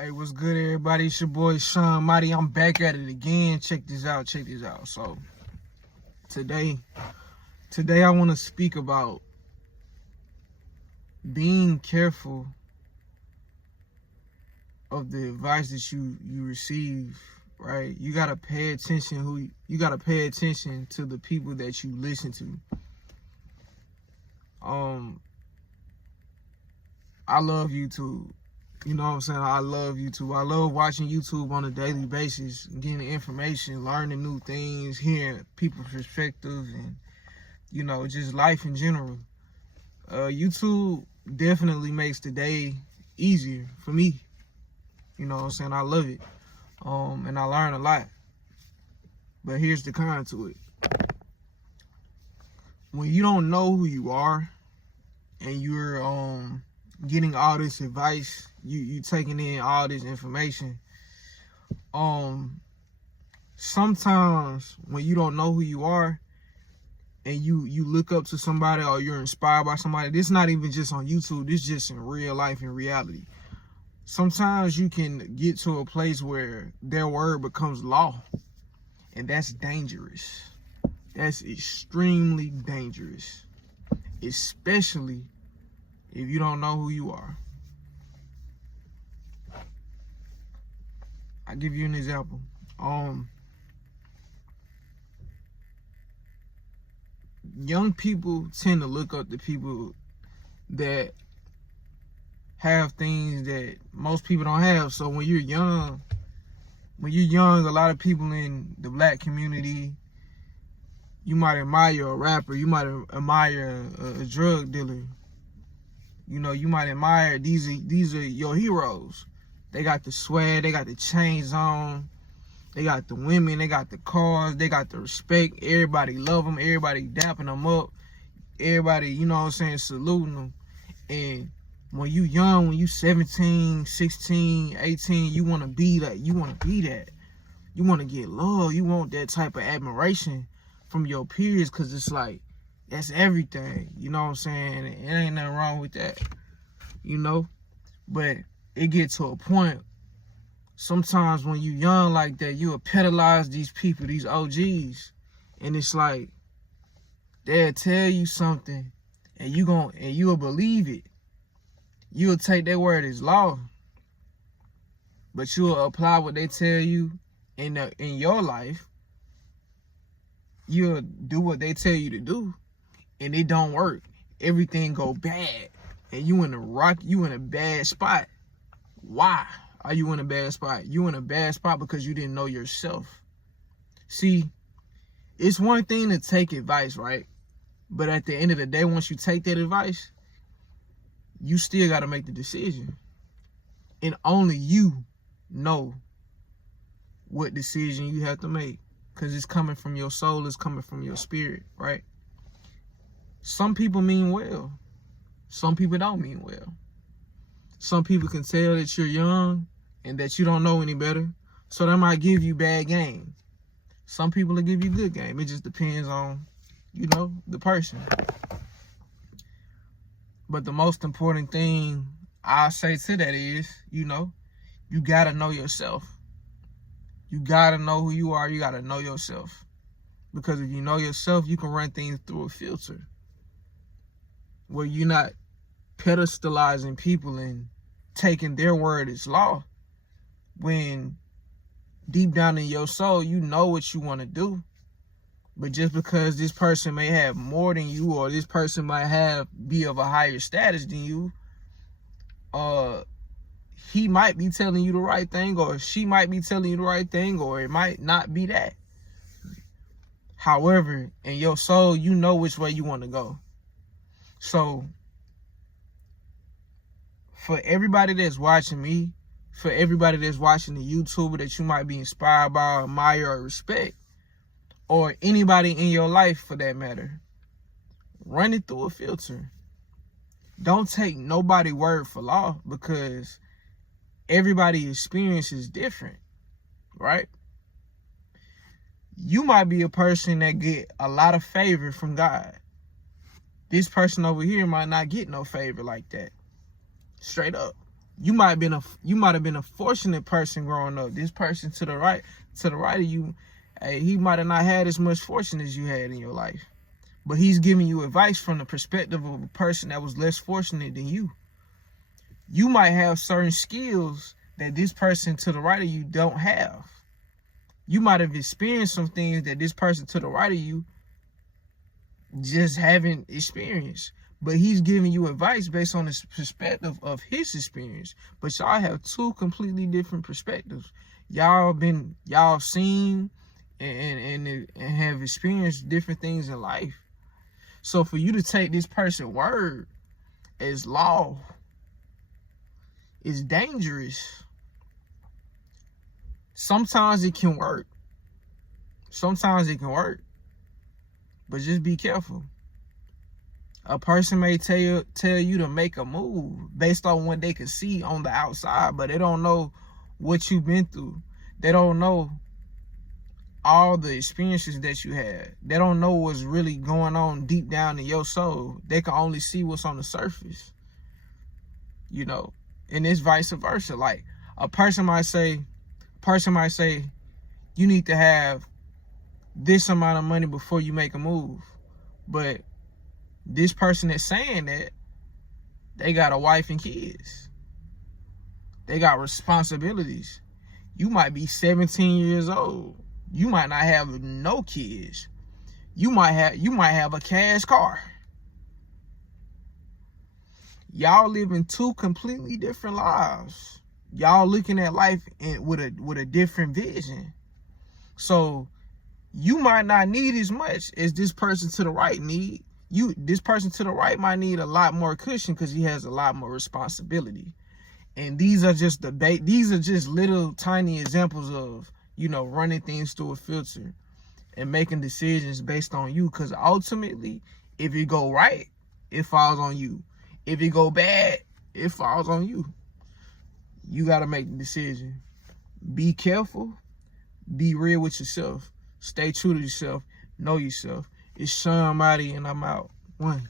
Hey, what's good, everybody? It's your boy Sean Mighty. I'm back at it again. Check this out. So today I want to speak about being careful of the advice that you receive. Right? You gotta pay attention. You gotta pay attention to the people that you listen to. I love YouTube. You know what I'm saying? I love YouTube. I love watching YouTube on a daily basis, getting information, learning new things, hearing people's perspectives, and, just life in general. YouTube definitely makes the day easier for me. You know what I'm saying? I love it. And I learn a lot. But here's the con to it. When you don't know who you are and you're getting all this advice, you taking in all this information, sometimes when you don't know who you are and you look up to somebody or you're inspired by somebody, this not even just on YouTube, this just in real life, in reality. Sometimes you can get to a place where their word becomes law, and that's dangerous. That's extremely dangerous, especially if you don't know who you are. I'll give you an example. Young people tend to look up to people that have things that most people don't have. So when you're young, a lot of people in the black community, you might admire a rapper, you might admire a drug dealer. You might admire, these are your heroes. They got the swag, they got the chains on, they got the women, they got the cars, they got the respect. Everybody love them, everybody dapping them up, everybody, saluting them. And when you young, when you 17, 16, 18, you want to be that. You want to get love. You want that type of admiration from your peers, because it's like, that's everything. You know what I'm saying? It ain't nothing wrong with that, But it gets to a point, sometimes when you young like that, you'll pedalize these people, these OGs. And it's like, they'll tell you something, and you'll believe it. You'll take their word as law, but you'll apply what they tell you in your life. You'll do what they tell you to do, and it don't work. Everything go bad, and you in a bad spot. Why are you in a bad spot? You in a bad spot because you didn't know yourself. See, it's one thing to take advice, right? But at the end of the day, once you take that advice, you still got to make the decision. And only you know what decision you have to make, because it's coming from your soul, it's coming from your spirit, right? Some people mean well. Some people don't mean well. Some people can tell that you're young and that you don't know any better, so they might give you bad game. Some people will give you good game. It just depends on, the person. But the most important thing I say to that is, you got to know yourself. You got to know who you are. You got to know yourself. Because if you know yourself, you can run things through a filter where you're not pedestalizing people and taking their word as law, when deep down in your soul, you know what you want to do. But just because this person may have more than you, or this person might be of a higher status than you, he might be telling you the right thing, or she might be telling you the right thing, or it might not be that. However, in your soul, you know which way you want to go. So, for everybody that's watching me, for everybody that's watching the YouTuber that you might be inspired by, admire, or respect, or anybody in your life for that matter, run it through a filter. Don't take nobody's word for law, because everybody's experience is different, right? You might be a person that get a lot of favor from God. This person over here might not get no favor like that. Straight up. You might have been a fortunate person growing up. This person to the right of you, hey, he might have not had as much fortune as you had in your life. But he's giving you advice from the perspective of a person that was less fortunate than you. You might have certain skills that this person to the right of you don't have. You might have experienced some things that this person to the right of you just haven't experienced. But he's giving you advice based on the perspective of his experience. But y'all have two completely different perspectives. Y'all seen and have experienced different things in life. So for you to take this person's word as law is dangerous. Sometimes it can work. Sometimes it can work. But just be careful. A person may tell you to make a move based on what they can see on the outside, but they don't know what you've been through. They don't know all the experiences that you had. They don't know what's really going on deep down in your soul. They can only see what's on the surface. You know, and it's vice versa. Like a person might say, you need to have this amount of money before you make a move. But this person that's saying that, they got a wife and kids. They got responsibilities. You might be 17 years old. You might not have no kids. You might have a cash car. Y'all living two completely different lives. Y'all looking at life with a different vision. So you might not need as much as this person to the right need. This person to the right might need a lot more cushion because he has a lot more responsibility. And these are just little tiny examples of, you know, running things through a filter and making decisions based on you. Because ultimately, if it go right, it falls on you. If it go bad, it falls on you. You got to make the decision. Be careful. Be real with yourself. Stay true to yourself. Know yourself. It's Sean Mighty, and I'm out. 1.